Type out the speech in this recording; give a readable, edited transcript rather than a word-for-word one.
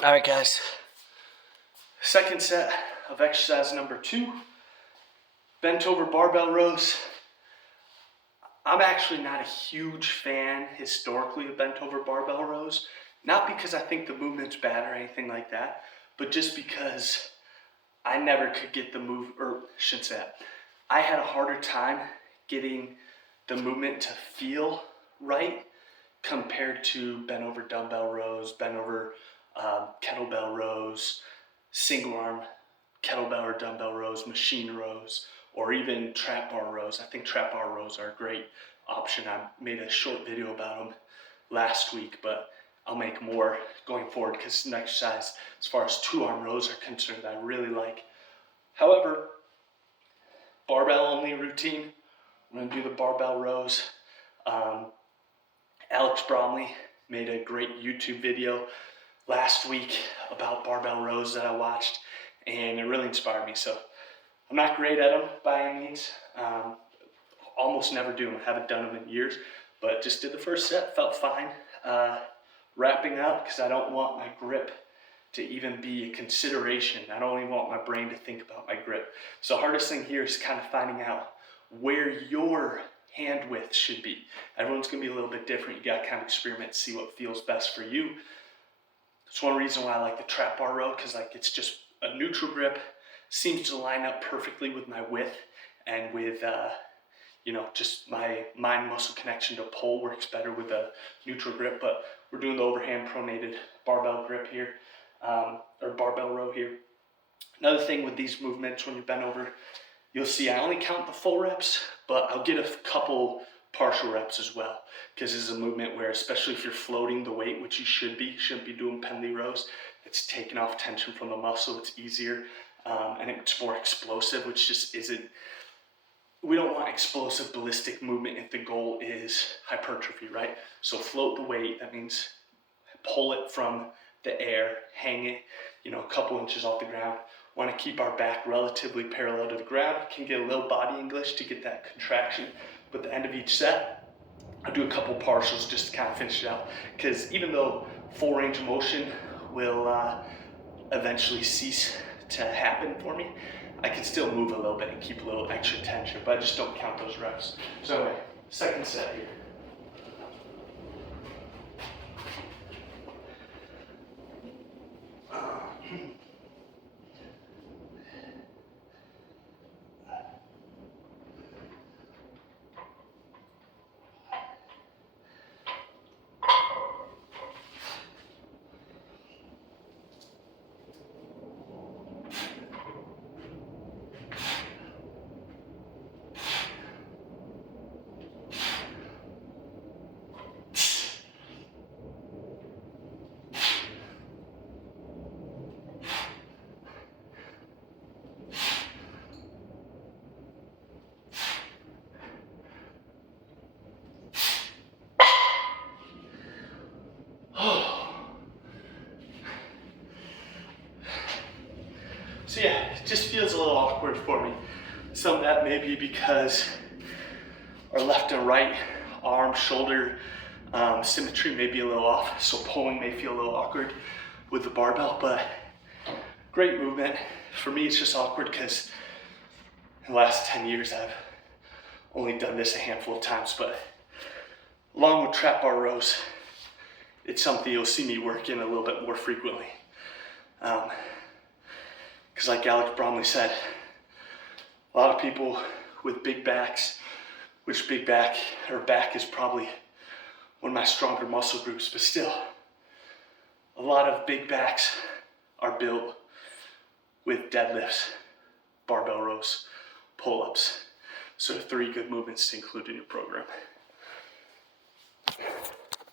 All right, guys. Second set of exercise number 2, bent over barbell rows. I'm actually not a huge fan historically of bent over barbell rows, not because I think the movement's bad or anything like that, but just because I never could get the move, or shouldn't say that. I had a harder time getting the movement to feel right compared to bent over dumbbell rows, bent over kettlebell rows, single arm kettlebell or dumbbell rows, machine rows, or even trap bar rows. I think trap bar rows are a great option. I made a short video about them last week, but I'll make more going forward because it's an exercise as far as 2-arm rows are concerned that I really like. However, barbell only routine. I'm going to do the barbell rows. Alex Bromley made a great YouTube video last week about barbell rows that I watched, and it really inspired me. So I'm not great at them by any means. Almost never do them. I haven't done them in years, but just did the first set, felt fine. Wrapping up because I don't want my grip to even be a consideration. I don't even want my brain to think about my grip. So the hardest thing here is kind of finding out where your hand width should be. Everyone's gonna be a little bit different. You gotta kind of experiment, see what feels best for you. That's one reason why I like the trap bar row, because it's just a neutral grip, seems to line up perfectly with my width and with just my mind muscle connection to pull works better with a neutral grip. But we're doing the overhand pronated barbell grip here, or barbell row here. Another thing with these movements, when you bend over, you'll see I only count the full reps, but I'll get a couple partial reps as well, because this is a movement where, especially if you're floating the weight, which you shouldn't be doing pendlay rows, it's taking off tension from the muscle, it's easier, and it's more explosive, which just isn't. We don't want explosive ballistic movement if the goal is hypertrophy, right? So float the weight, that means pull it from the air, hang it, a couple inches off the ground. Want to keep our back relatively parallel to the ground. Can get a little body English to get that contraction. But at the end of each set, I'll do a couple partials just to kind of finish it out. Because even though full range of motion will eventually cease to happen for me, I can still move a little bit and keep a little extra tension, but I just don't count those reps. So anyway, second set here. So yeah, it just feels a little awkward for me. Some of that may be because our left and right arm, shoulder symmetry may be a little off, so pulling may feel a little awkward with the barbell, but great movement. For me, it's just awkward because in the last 10 years, I've only done this a handful of times, but along with trap bar rows, it's something you'll see me work in a little bit more frequently. Because like Alex Bromley said, a lot of people with big backs, which back is probably one of my stronger muscle groups, but still, a lot of big backs are built with deadlifts, barbell rows, pull-ups. So 3 good movements to include in your program.